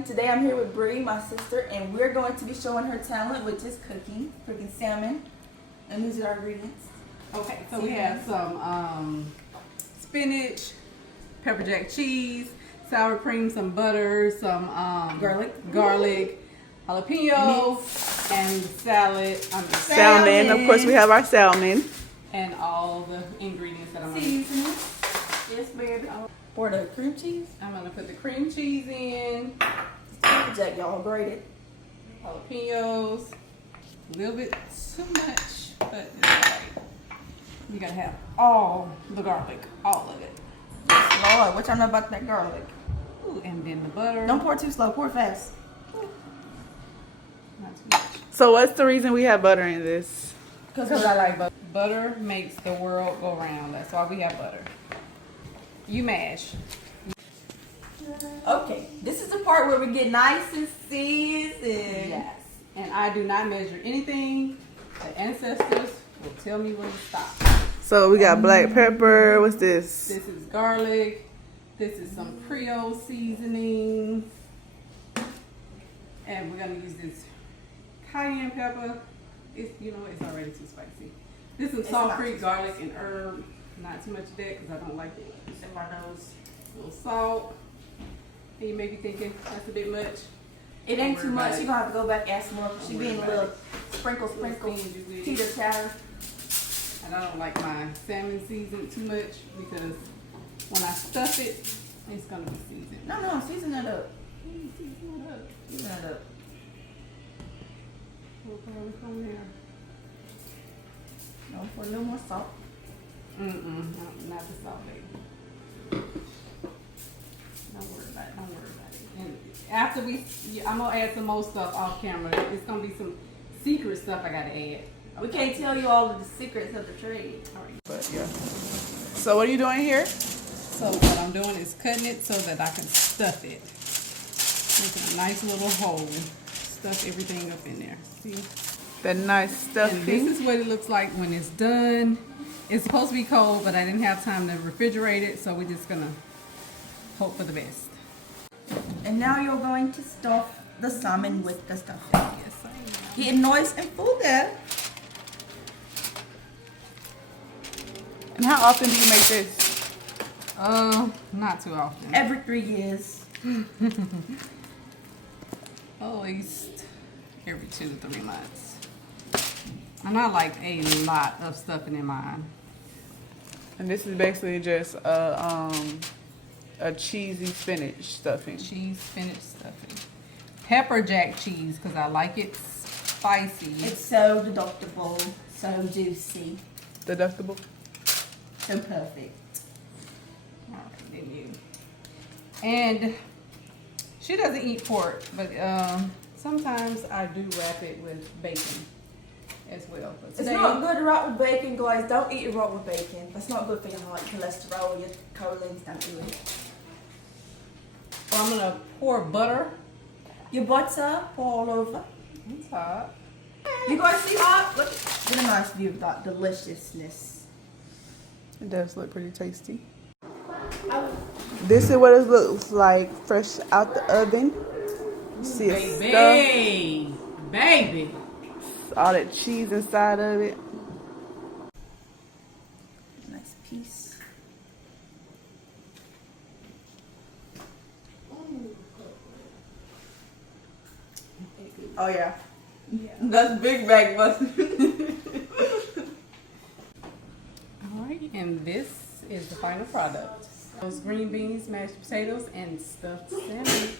morning. Today I'm here with Bree, my sister, and we're going to be showing her talent, which is cooking salmon. And these are our ingredients. Okay, so we have some spinach, pepper jack cheese, sour cream, some butter, some garlic, jalapeno, and salad. Salmon. Of course, we have our salmon. And all the ingredients that I'm going to Seasoning. Yes, baby. For the cream cheese. I'm going to put the cream cheese in. Pepper jack, y'all grated. Jalapenos. A little bit too much, but it's alright. You gotta have all the garlic, all of it. Lord, what y'all know about that garlic? Ooh, and then the butter. Don't pour too slow, pour fast. Not too much. So what's the reason we have butter in this? Because I like butter. Butter makes the world go round. That's why we have butter. You mash. Okay, this is the part where we get nice and seasoned. Yes. And I do not measure anything. The ancestors will tell me when to stop. So we got black pepper. What's this? This is garlic. This is some Creole seasoning. And we're gonna use this cayenne pepper. It's it's already too spicy. This is salt, creek, garlic, and herb. Not too much of that because I don't like it. It's in my nose. A little salt. And you may be thinking that's a bit much. It ain't too much. You're gonna have to go back and add some more. She being a little sprinkle, teeter totter. And I don't like my salmon seasoned too much because when I stuff it, it's gonna be seasoned. No, season it up. Season it up. Season it up. We'll probably come there. No, pour a little more salt. No, not the salt, baby. Don't worry about it. Don't worry about it. And after I'm gonna add some more stuff off camera. It's gonna be some secret stuff I gotta add. We can't tell you all of the secrets of the trade. All right. But yeah. So what are you doing here? So what I'm doing is cutting it so that I can stuff it. Making a nice little hole. Stuff everything up in there. See? That nice stuffing. And this is what it looks like when it's done. It's supposed to be cold, but I didn't have time to refrigerate it, so we're just gonna hope for the best. And now you're going to stuff the salmon with the stuffing. Yes, I am. Getting nice and full there. And how often do you make this? Not too often. Every 3 years. At least every 2 to 3 months. And I like a lot of stuffing in mine. And this is basically just a cheesy spinach stuffing. Cheese, spinach stuffing. Pepper jack cheese, because I like it spicy. It's so deductible, so juicy, Deductible. so perfect. All right, then you. And she doesn't eat pork, but sometimes I do wrap it with bacon as well. But It's not good to wrap with bacon, guys. Don't eat it raw with bacon. That's not good for your heart, cholesterol, your colons. Don't do it. I'm gonna pour butter Your butter, pour all over. on top. You guys see that? Look, get a nice view of that deliciousness. It does look pretty tasty. This is what it looks like fresh out the oven. See it stuffed. Baby. All that cheese inside of it. Nice piece. Oh yeah. That's big bag busting. All right, and this is the final product. Those green beans, mashed potatoes, and stuffed salmon.